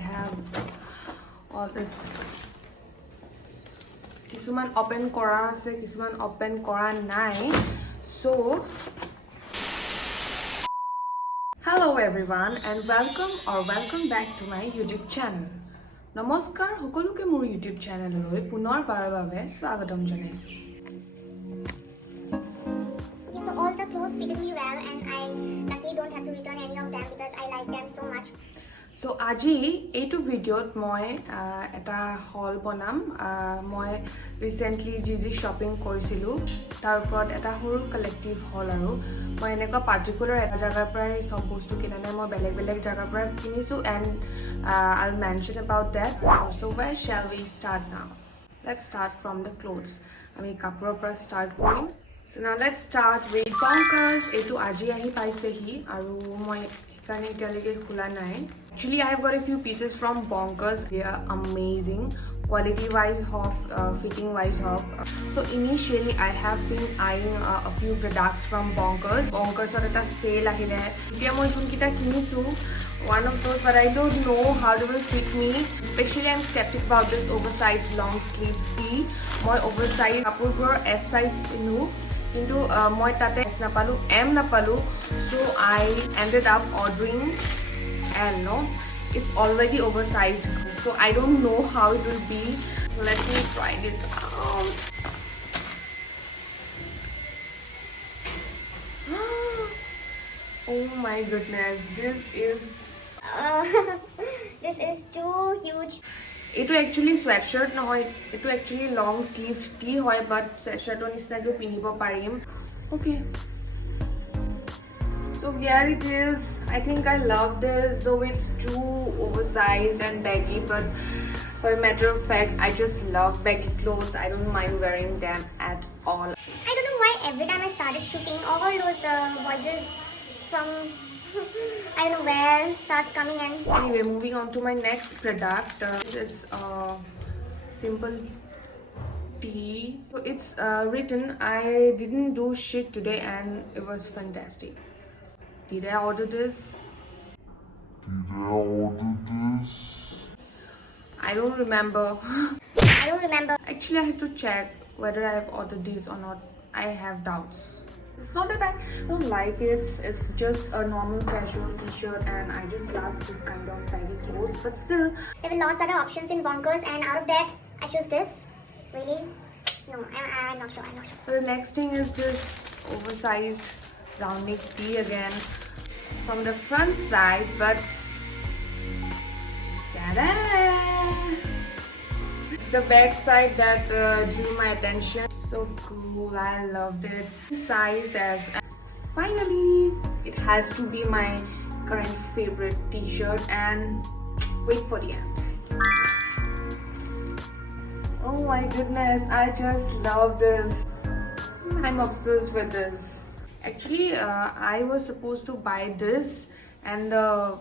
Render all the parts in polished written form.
have all this. Kisuman open kora ase, kisuman open kora nai. So hello everyone and welcome back to my YouTube channel. Namaskar hokoluke mur YouTube channel loi punor barar babe swagatam janaisu. So all the clothes fitted me well and I luckily don't have to return any of them because I like them so much. So aji eitu video moi eta haul bonam moi recently jizi shopping korisilu tar upor eta horu collective haul aru moi eneka particular eta jagar prai sob bostu kinane moi beleg jagar prai kinisu and I'll mention about that. So where shall we start now? Let's start from the clothes. Ami kapuror pora start korim. So now let's start with Bonkers. Etu aji ahi paisehi aru moi karne etaleke khula nai. Actually, I have got a few pieces from Bonkers. They are amazing, quality-wise, fitting-wise. So initially, I have been eyeing a few products from Bonkers. Bonkers are at a sale ahile. Today, I kinisu one of those, but I don't know how they will fit me. Especially, I'm skeptic about this oversized long sleeve tee. My oversized kapur S size pinu. Into moi tate S napalu, M napalu. So I ended up ordering L. No, it's already oversized, so I don't know how it will be. Let me try this out. Oh my goodness, this is This is too huge. It actually sweatshirt no hoy, it actually long sleeved tee hoy, but sweatshirt on isna ke pinibo parim. Okay. So here it is. I think I love this, though it's too oversized and baggy, but for a matter of fact, I just love baggy clothes. I don't mind wearing them at all. I don't know why every time I started shooting, all those voices from I don't know where starts coming in. Anyway, moving on to my next product. It's simple tea. So it's written, I didn't do shit today and it was fantastic. Did I order this? I don't remember. Actually, I have to check whether I have ordered these or not. I have doubts. It's not that I don't like it. It's just a normal casual t-shirt and I just love this kind of baggy clothes. But still, There were lots of other options in Bonkers and out of that, I chose this. Really? No, I'm not sure. so the next thing is this oversized round neck tee again from the front side, but ta-da! It's the back side that drew my attention. So cool, I loved it. Size as finally it has to be my current favorite t-shirt, and wait for the end. Oh my goodness, I just love this. I'm obsessed with this. Actually, I was supposed to buy this and the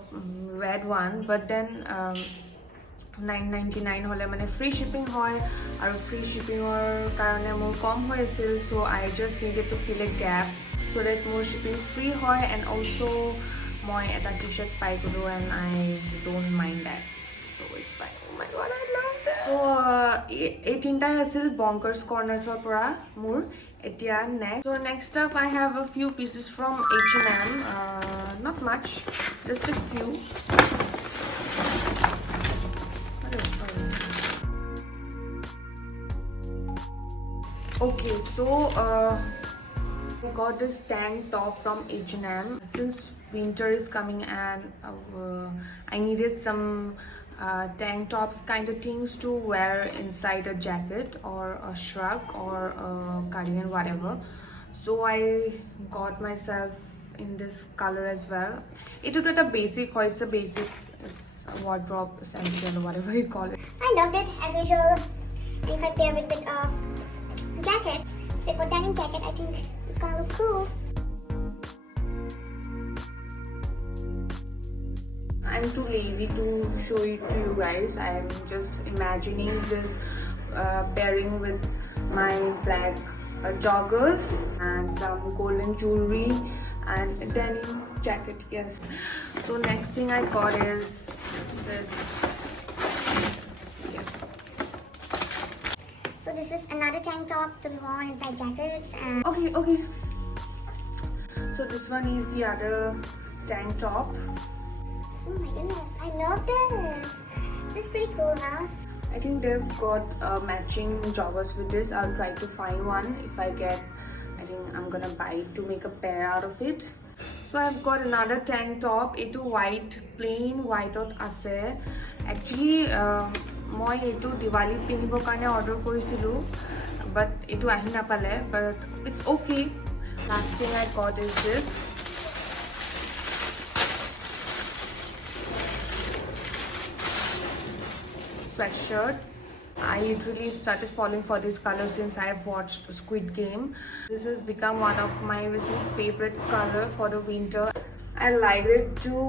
red one, but then $9.99 hole mane free shipping hoy aru free shipping or karone mor kom hoy asil, so I just needed to fill a gap so that more shipping free hoy, and also moi eta t-shirt pai golu and I don't mind that, so it's fine. Oh my god, I love that. So 18 ta asil Bonkers corners or pora mur. Next. So next up, I have a few pieces from H&M. Not much, just a few. Okay, so I got this tank top from H&M. Since winter is coming and I needed some tank tops kind of things to wear inside a jacket or a shrug or a cardigan, whatever. So I got myself in this color as well. It was a basic, it's a wardrobe essential or whatever you call it. I loved it as usual. And if I pair it with a jacket, say for denim jacket, I think it's gonna look cool. I'm too lazy to show it to you guys. I'm just imagining this pairing with my black joggers and some golden jewelry and a denim jacket. Yes. So next thing I got is this tank top to be worn inside jackets. And Okay. So this one is the other tank top. oh my goodness, I love this. This is pretty cool, huh? I think they've got matching joggers with this. I'll try to find one. If I get, I think I'm gonna buy it to make a pair out of it. So I've got another tank top. It's white, plain white ase. Actually, মই এইটো দিৱালী পিন্ধিবৰ কাৰণে order কৰিছিলো, but এইটো আহি নাপালে, but it's okay. Last thing I got is this. Sweatshirt. I literally started falling for this color since I've watched Squid Game. This has become one of my recent favorite color for the winter. I like it too.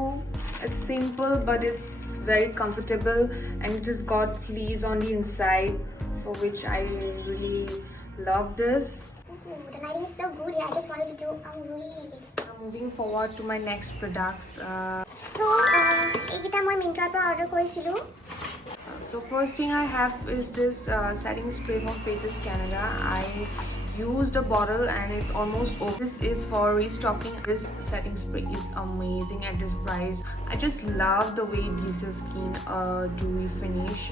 It's simple but it's very comfortable, and it has got fleece on the inside, for which I really love this. Ooh, the lighting is so good here. I just wanted to do a read. Moving forward to my next products. So, এইকেইটা মই মিন্ত্ৰাৰ পৰা order কৰিছিলোঁ. So first thing I have is this setting spray from Faces Canada. I used a bottle and it's almost over. This is for restocking. This setting spray is amazing at this price. I just love the way it gives your skin a dewy finish,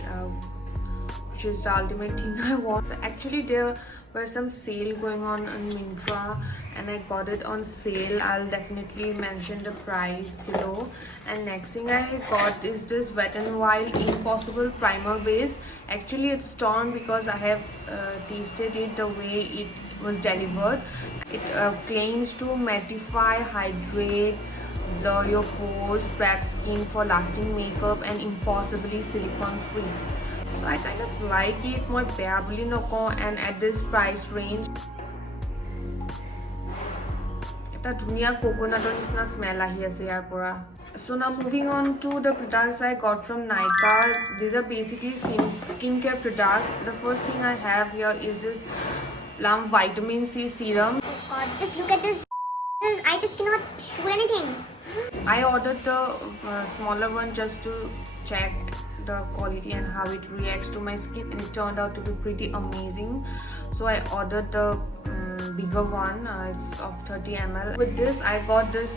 which is the ultimate thing I want. So actually there were some sale going on Myntra and I got it on sale. I'll definitely mention the price below. And next thing I got is this Wet n Wild Impossible Primer Base. Actually it's torn because I have tasted it the way it was delivered. It claims to mattify, hydrate, blur your pores, prep skin for lasting makeup, and impossibly silicone free. So I kind of like it. Moi beya boli noko, and at this price range, eta dhuniya coconut nisna smell ahi ase yar pora. So now moving on to the products I got from Nykaa. These are basically skincare products. The first thing I have here is this Plum Vitamin C Serum. Oh god, just look at this. I just cannot shoot anything. I ordered the smaller one just to check the quality and how it reacts to my skin, and it turned out to be pretty amazing. So I ordered the bigger one. It's of 30 ml. With this I got this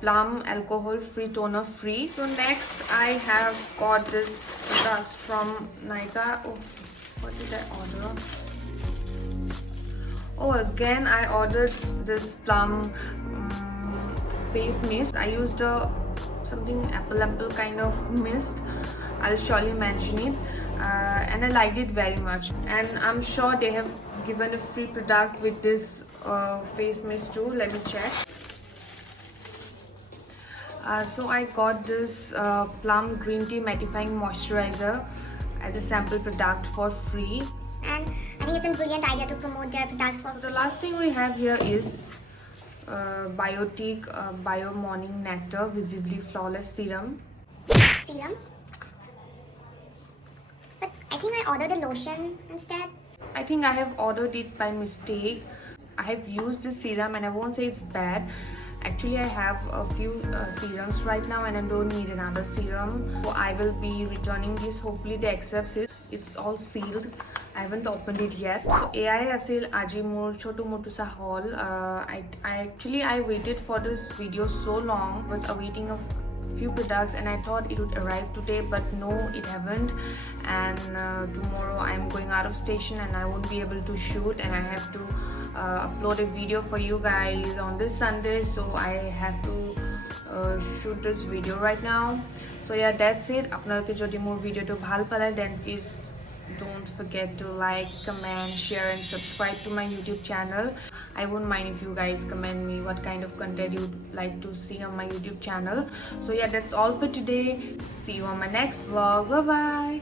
Plum alcohol free toner free. So next I have got this products from Nykaa. Oh, what did I order? Oh, again I ordered this Plum face mist. I used a something apple kind of mist. I'll surely mention it, and I liked it very much, and I'm sure they have given a free product with this face mist too. Let me check. So I got this Plum Green Tea Mattifying Moisturizer as a sample product for free, And I think it's a brilliant idea to promote their products for so the last thing we have here is Biotique Bio Morning Nectar Visibly Flawless Serum. serum. But I think I ordered a lotion instead. I think I have ordered it by mistake. I have used this serum and I won't say it's bad. Actually, I have a few serums right now and I don't need another serum. So I will be returning this. Hopefully they accept it. It's all sealed. I haven't opened it yet. So AI asil aji mor chotu motu sa haul. I waited for this video so long. I was awaiting a few products and I thought it would arrive today, but no, it haven't. And tomorrow I'm going out of station and I won't be able to shoot, and I have to upload a video for you guys on this Sunday, so I have to shoot this video right now. So yeah, that's it. Apnaloke jodi mor video to bhal pale, then please don't forget to like, comment, share and subscribe to my YouTube channel. I won't mind if you guys comment me what kind of content you'd like to see on my YouTube channel. So yeah, that's all for today. See you on my next vlog. Bye bye.